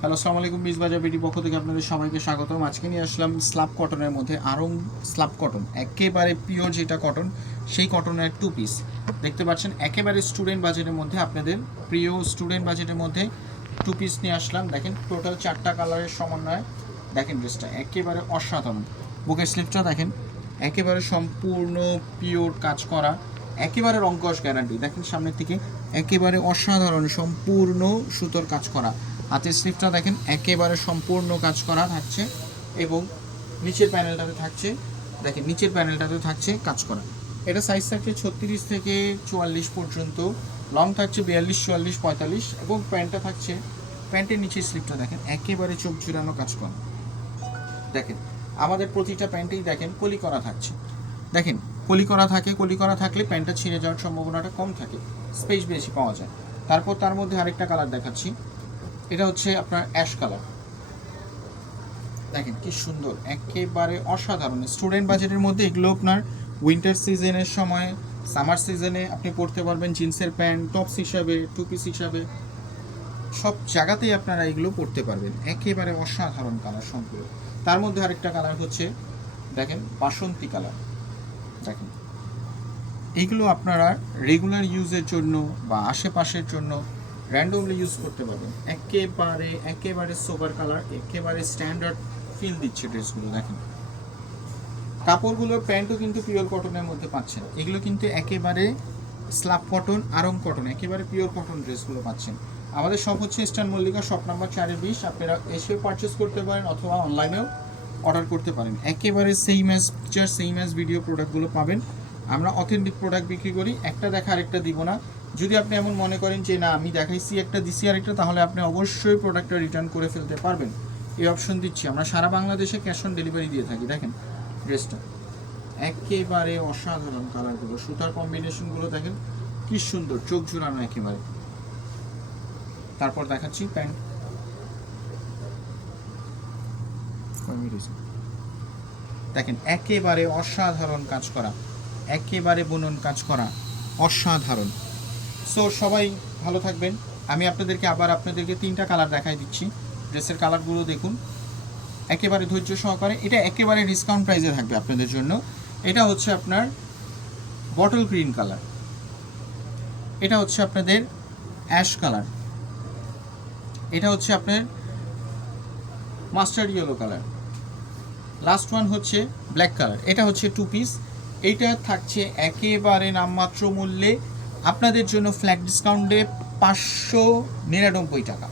Hello, আসসালামু আলাইকুম বিজ বাজার বিটি পক্ষ থেকে আপনাদের সবাইকে স্বাগতম। আজকে নিয়ে আসলাম স্ল্যাব কটনের মধ্যে আরং স্ল্যাব কটন, একেবারে পিওর যেটা কটন, সেই কটনের টু পিস দেখতে পাচ্ছেন, একেবারে স্টুডেন্ট বাজেটের মধ্যে আপনাদের, প্রিয় স্টুডেন্ট বাজেটের মধ্যে টু পিস নিয়ে আসলাম। দেখেন টোটাল চারটা কালারের সমন্বয়ে, দেখেন ড্রেসটা একেবারে অসাধারণ। বুকের স্লিপটা দেখেন, একেবারে সম্পূর্ণ পিওর কাজ করা, একেবারে রঙ্কশ গ্যারান্টি দেখেন সামনের থেকে একেবারে অসাধারণ, সম্পূর্ণ সুতোর কাজ করা। হাতের স্লিপটা দেখেন, একেবারে সম্পূর্ণ কাজ করা থাকছে এবং নিচের প্যানেলটাতে থাকছে, দেখেন, নিচের প্যানেলটাতে থাকছে কাজ করা। এটা সাইজ থাকছে ছত্রিশ থেকে চুয়াল্লিশ পর্যন্ত লং থাকছে বিয়াল্লিশ, চুয়াল্লিশ, পঁয়তাল্লিশ এবং প্যান্টটা থাকছে, প্যান্টের নিচের স্লিপটা দেখেন, একেবারে চোখ জুড়ানো কাজ করা। দেখেন, আমাদের প্রতিটা প্যান্টেই দেখেন কলি করা থাকছে। দেখেন, কলি করা থাকে, কলি করা থাকলে প্যান্টটা ছিঁড়ে যাওয়ার সম্ভাবনাটা কম থাকে স্পেস বেশি পাওয়া যায়। তারপর তার মধ্যে আরেকটা কালার দেখাচ্ছি। এটা হচ্ছে আপনার অ্যাশ কালার। দেখেন কি সুন্দর, একেবারে অসাধারণ। স্টুডেন্ট বাজেটের মধ্যে এগুলো আপনার উইন্টার সিজনের সময় সামার সিজনে আপনি পরতে পারবেন জিন্সের প্যান্ট টপস হিসাবে টু পিস হিসাবে। সব জায়গাতেই আপনারা এগুলো পরতে পারবেন। একেবারে অসাধারণ কালার সম্পূর্ণ। তার মধ্যে আরেকটা কালার হচ্ছে, দেখেন বাসন্তী কালার। দেখেন এইগুলো আপনারা রেগুলার ইউজের জন্য বা আশেপাশের জন্য র্যান্ডমলি ইউজ করতে পারবেন। একেবারে একেবারে সোবার কালার একেবারে স্ট্যান্ডার্ড ফিল দিচ্ছে ড্রেসগুলো, দেখেন। কাপড়গুলোর প্যান্টও কিন্তু পিওর কটনের মধ্যে পাচ্ছেন। এগুলো কিন্তু একেবারে স্ল্যাব কটন আরং কটন একেবারে পিওর কটন ড্রেসগুলো পাচ্ছেন। আমাদের শপ হচ্ছে ইস্টার্ন মল্লিকা শপ নাম্বার চারে বিশ। আপনারা এসে পারচেস করতে পারেন অথবা অনলাইনেও অর্ডার করতে পারেন। একেবারে same as picture same as video প্রোডাক্টগুলো পাবেন। আমরা অথেন্টিক প্রোডাক্ট বিক্রি করি, একটা দেখা আরেকটা দিব না। যদি আপনি এমন মনে করেন যে, না, আমি দেখাইছি একটা, দিছি আরেকটা, তাহলে আপনি অবশ্যই প্রোডাক্টটা রিটার্ন করে ফেলতে পারবেন। এই অপশন দিচ্ছি আমরা। সারা বাংলাদেশে ক্যাশ অন ডেলিভারি দিয়ে থাকি। দেখেন ড্রেসটা একেবারে অসাধারণ কালারগুলো সুতার কম্বিনেশনগুলো দেখেন, কি সুন্দর। চোখ জুড়ানো একেবারে। তারপর দেখাচ্ছি প্যান্ট। দেখেন, একেবারে অসাধারণ কাজ করা। একেবারে বুনন কাজ করা অসাধারণ। সো সবাই ভালো থাকবেন। আমি আপনাদেরকে আবার আপনাদেরকে তিনটা কালার দেখাই দিচ্ছি। ড্রেসের কালারগুলো দেখুন। একেবারে ধৈর্য সহকারে। এটা একেবারে ডিসকাউন্ট প্রাইসে থাকবে আপনাদের জন্য। এটা হচ্ছে আপনার বটল গ্রিন কালার এটা হচ্ছে আপনাদের অ্যাশ কালার এটা হচ্ছে আপনার mustard yellow colour last one হচ্ছে ব্ল্যাক কালার এটা হচ্ছে টু পিস এইটা থাকছে একেবারে নামমাত্র মূল্যে। আপনাদের জন্য ফ্ল্যাট ডিসকাউন্টে পাঁচশো নিরানব্বই টাকা।